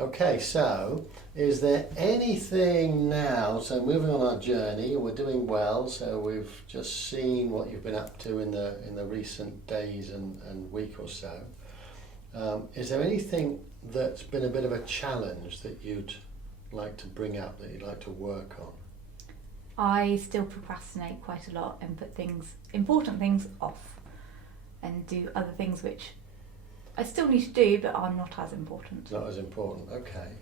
Okay, so is there anything now, so moving on our journey, we're doing well, so we've just seen what you've been up to in the recent days and week or so. Is there anything that's been a bit of a challenge that you'd like to bring up, that you'd like to work on? I still procrastinate quite a lot and put important things off and do other things which I still need to do, but are not as important. Not as important, okay.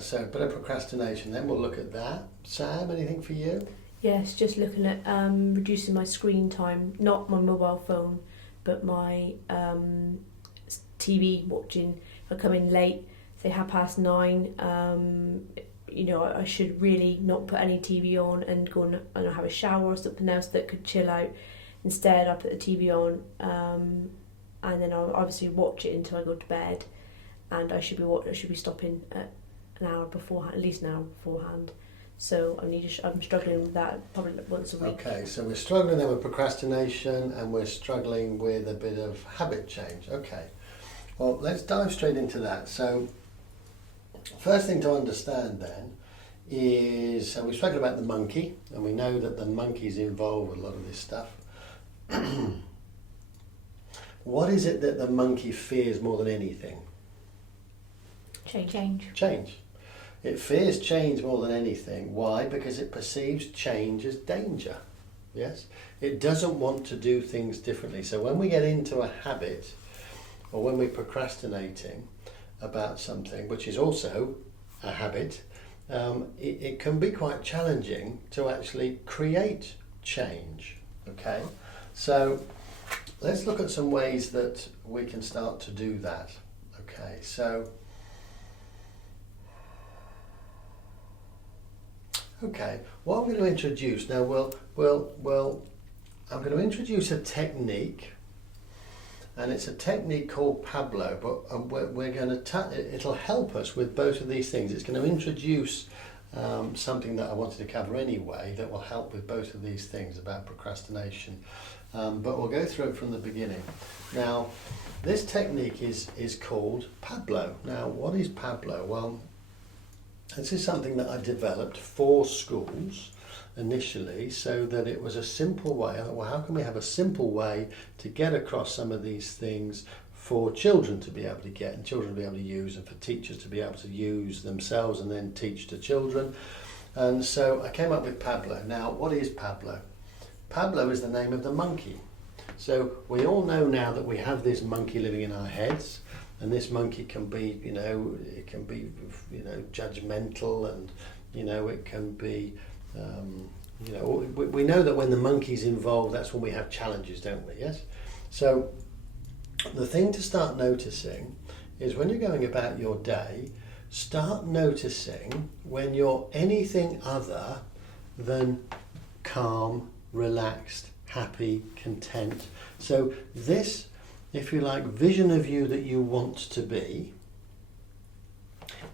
So a bit of procrastination, then we'll look at that. Sam, anything for you? Yes, just looking at reducing my screen time, not my mobile phone, but my TV watching. If I come in late, say 9:30, I should really not put any TV on and go and have a shower or something else that could chill out. Instead, I put the TV on, and then I'll obviously watch it until I go to bed. And I should be stopping at an hour beforehand, at least an hour beforehand. So I'm struggling with that probably once a week. Okay, so we're struggling then with procrastination, and we're struggling with a bit of habit change. Okay, well, let's dive straight into that. So first thing to understand then is, we've spoken about the monkey, and we know that the monkey's involved with a lot of this stuff. What is it that the monkey fears more than anything? Change. It fears change more than anything. Why? Because it perceives change as danger. Yes? It doesn't want to do things differently. So when we get into a habit, or when we're procrastinating about something, which is also a habit, it can be quite challenging to actually create change. Okay? So let's look at some ways that we can start to do that. Okay, so what I'm going to introduce now, I'm going to introduce a technique, and it's a technique called Pablo, but we're going to it'll help us with both of these things. It's going to introduce something that I wanted to cover anyway that will help with both of these things about procrastination. But we'll go through it from the beginning. Now, this technique is called Pablo. Now, what is Pablo? Well, this is something that I developed for schools initially, so that it was a simple way. I thought, well, how can we have a simple way to get across some of these things for children to be able to get, and children to be able to use, and for teachers to be able to use themselves and then teach to children. And so I came up with Pablo. Now, what is Pablo? Pablo is the name of the monkey. So we all know now that we have this monkey living in our heads, and this monkey can be, it can be, judgmental, and, it can be, we know that when the monkey's involved, that's when we have challenges, don't we? Yes? So the thing to start noticing is when you're going about your day, start noticing when you're anything other than calm, relaxed, happy, content. So this, if you like, vision of you that you want to be,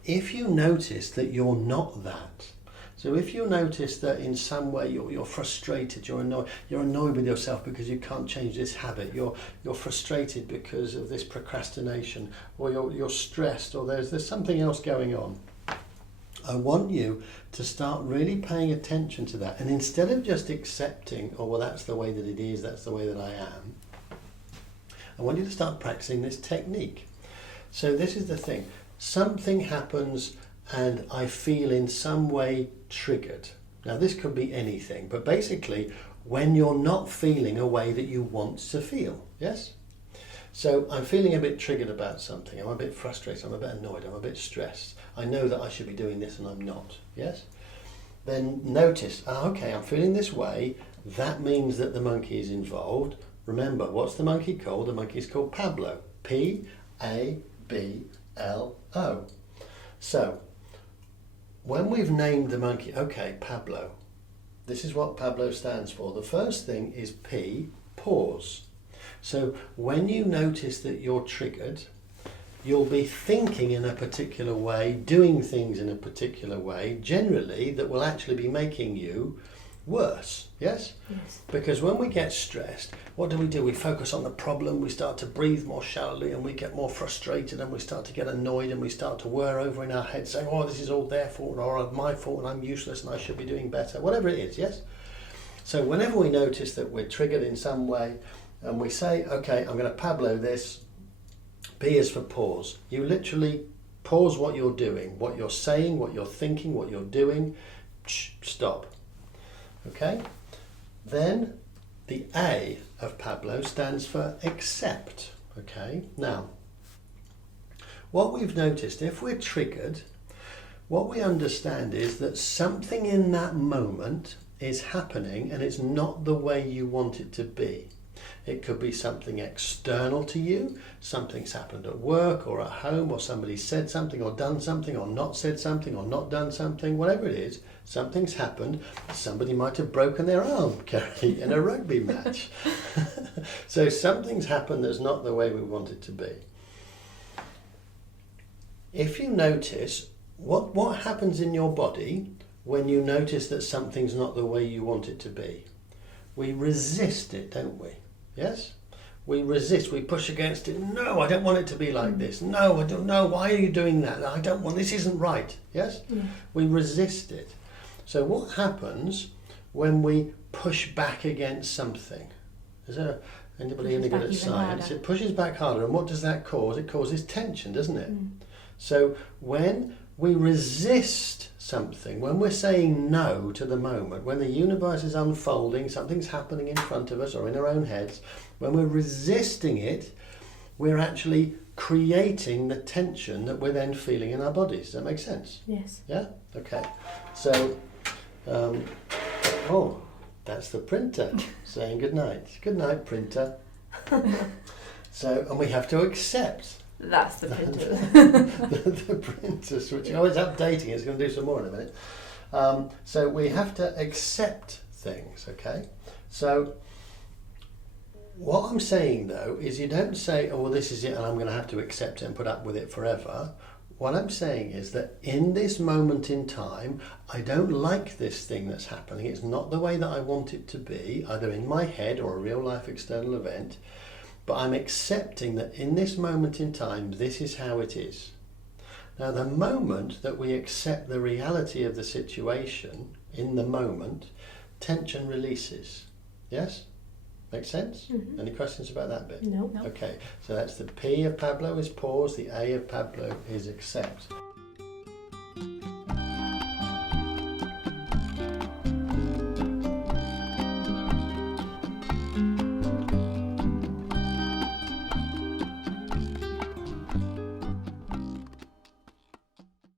if you notice that you're not that, so if you notice that in some way you're frustrated, you're annoyed with yourself because you can't change this habit, you're frustrated because of this procrastination, or you're stressed, or there's something else going on, I want you to start really paying attention to that. And instead of just accepting, oh, well, that's the way that it is, that's the way that I am, I want you to start practicing this technique. So this is the thing. Something happens and I feel in some way triggered. Now, this could be anything, but basically when you're not feeling a way that you want to feel, yes? So I'm feeling a bit triggered about something. I'm a bit frustrated, I'm a bit annoyed, I'm a bit stressed. I know that I should be doing this and I'm not, yes? Then notice, okay, I'm feeling this way. That means that the monkey is involved. Remember, what's the monkey called? The monkey is called Pablo. P-A-B-L-O. So, when we've named the monkey, okay, Pablo, this is what Pablo stands for. The first thing is P, pause. So when you notice that you're triggered, you'll be thinking in a particular way, doing things in a particular way, generally that will actually be making you worse, yes? Yes. Because when we get stressed, what do? We focus on the problem, we start to breathe more shallowly, and we get more frustrated, and we start to get annoyed, and we start to whir over in our head saying, oh, this is all their fault, or my fault, and I'm useless, and I should be doing better, whatever it is, yes? So whenever we notice that we're triggered in some way, and we say, okay, I'm going to Pablo this, P is for pause. You literally pause what you're doing, what you're saying, what you're thinking, what you're doing, stop. Okay? Then the A of Pablo stands for accept. Okay? Now, what we've noticed, if we're triggered, what we understand is that something in that moment is happening and it's not the way you want it to be. It could be something external to you, something's happened at work or at home, or somebody said something or done something or not said something or not done something, whatever it is, something's happened. Somebody might have broken their arm, Kerry, in a rugby match. So something's happened that's not the way we want it to be. If you notice, what happens in your body when you notice that something's not the way you want it to be? We resist it, don't we? Yes? We resist, we push against it. No, I don't want it to be like this. No, I don't know. Why are you doing that? I don't want, this isn't right. Yes? Yeah. We resist it. So what happens when we push back against something? Is there anybody any good at science? It pushes back harder. And what does that cause? It causes tension, doesn't it? So when we resist something, when we're saying no to the moment, when the universe is unfolding, something's happening in front of us or in our own heads, when we're resisting it, we're actually creating the tension that we're then feeling in our bodies. Does that make sense? Yes. Yeah? Okay. So, oh, that's the printer saying good night. Good night, printer. So, and we have to accept. That's the printer. the printer switching. Oh, it's updating. It's going to do some more in a minute. So we have to accept things, okay? So what I'm saying, though, is you don't say, oh, well, this is it and I'm going to have to accept it and put up with it forever. What I'm saying is that in this moment in time, I don't like this thing that's happening. It's not the way that I want it to be, either in my head or a real-life external event. But I'm accepting that in this moment in time, this is how it is. Now, the moment that we accept the reality of the situation, in the moment, tension releases. Yes? Make sense? Mm-hmm. Any questions about that bit? No. Okay, so that's the P of Pablo is pause, the A of Pablo is accept.